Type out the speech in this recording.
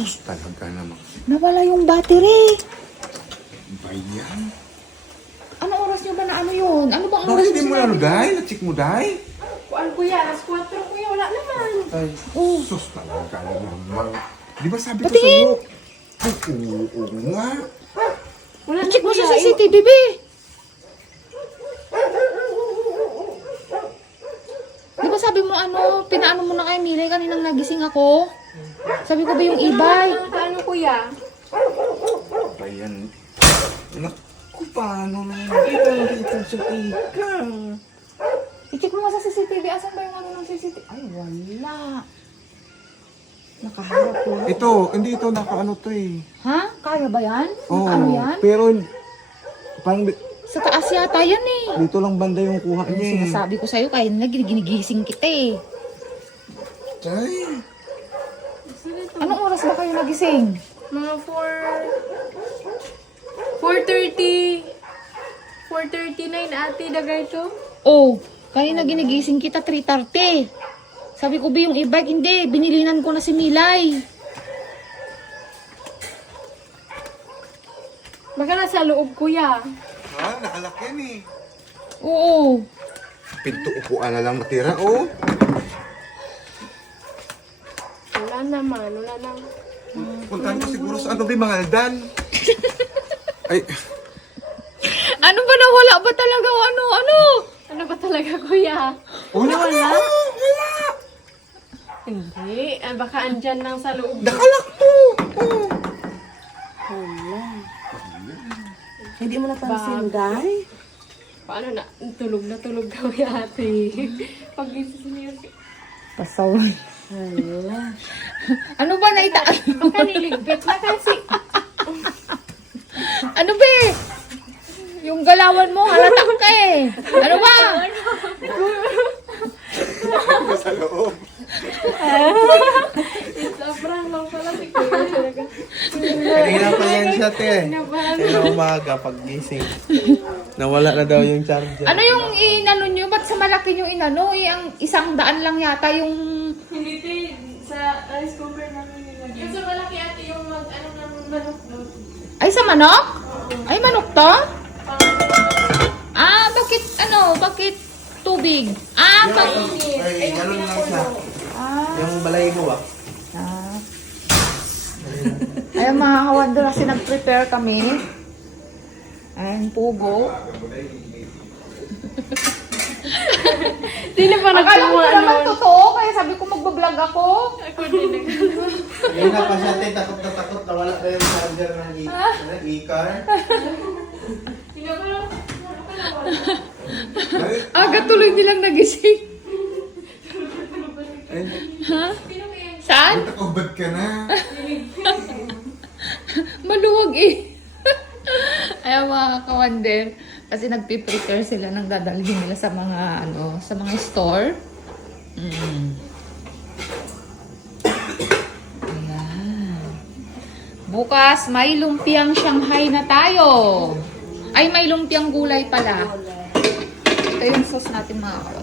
Sus, talaga naman. Nawala yung battery. Ba yan? Ano oras nyo ba na ano yun? Ano bang oras Bakit hindi mo sinabi? ano, Day? Na-check mo, Day? Kuan kuya, alas 4 kuya, wala naman. Ay, Oh. sus, talaga naman. Di ba sabi ko Patingin. sa'yo? Ay, oo nga. Wala I-check mo sa kuya, CCTV, be. Di ba sabi mo ano, pinaano mo na kay Milay kaninang nagising ako? Sabi ko ba yung ibay? Ano kuya? Ba yan? Naku, paano na nakita sa ika? I-check mo nga sa CCTV. Asan ba yung ano ng CCTV? Ay, wala. Nakaharap lang. Ito, hindi ito nakaano to eh. Ha? Kaya ba yan? Oo, Ano yan? pero parang Sa taas yata yan eh. dito lang banda yung kuha Yung niya eh. sinasabi ko sa'yo, kaya nila ginigising kita eh. Ay, Anong oras ba kayo nagising? Mga 4:30. 4:39 ate, dagay to. Oh, kanina ginigising kita 3:30. Sabi ko ba yung e-bike? Hindi, binilinan ko na si Milay. Baka nasa loob kuya. nakalak yan eh. Oo. Pinto upuan na lang natira, oh. Wala naman, wala lang. Puntahan ko siguro sa ano, Mangaldan. Ay, Ano ba nawala ba talaga? Ano? Ano ba talaga kuya? wala. Hindi, baka andyan lang sa loob. Nakalak to. Oh. Hindi mo napansin, Day? Paano na? Tulog daw yung ate. Pag-gising niya. Pasaway. Hala. Ano ba naita? Baka niligpit na kasi. Ano ba eh? Yung galawan mo, halatak ka eh. Ano ba? Sa loob. Sobrang lang pala si kuya talaga. Kanina pa yan siya, te. Kanina umaga, pag-gising. Nawala na daw yung charger. Ano yung inano nyo? Ba't sa malaki nyo inano? Ang 100 lang yata yung... Hindi te, sa rice cooker namin nilagay. Yung sa malaki ate yung ano ng manok doon. Ay, sa manok? Ay, manok to? Ah, bakit tubig? Ah, Ay, ganun lang siya. Yung balay mo ba? Ayun mga kawander, kasi nag-prepare kami. Ayun, pugo. Sino pa Akala ko nagkuha naman nun? totoo, kaya sabi ko magbablog ako. Ako din Kanina pa siya, te. Takot na takot. Nawala na yung charger ng e-car. Sino pa lang? Aga tuloy nilang nagising. Ha? Saan? Nakahubad ka na. Maluwag eh. Ayaw mga kawander. Kasi nagpiprepare sila ng dadalhin nila sa mga sa mga store. Ayan. Bukas may lumpiang Shanghai na tayo. Ay, may lumpiang gulay pala. Ito yung sauce natin mga kawander.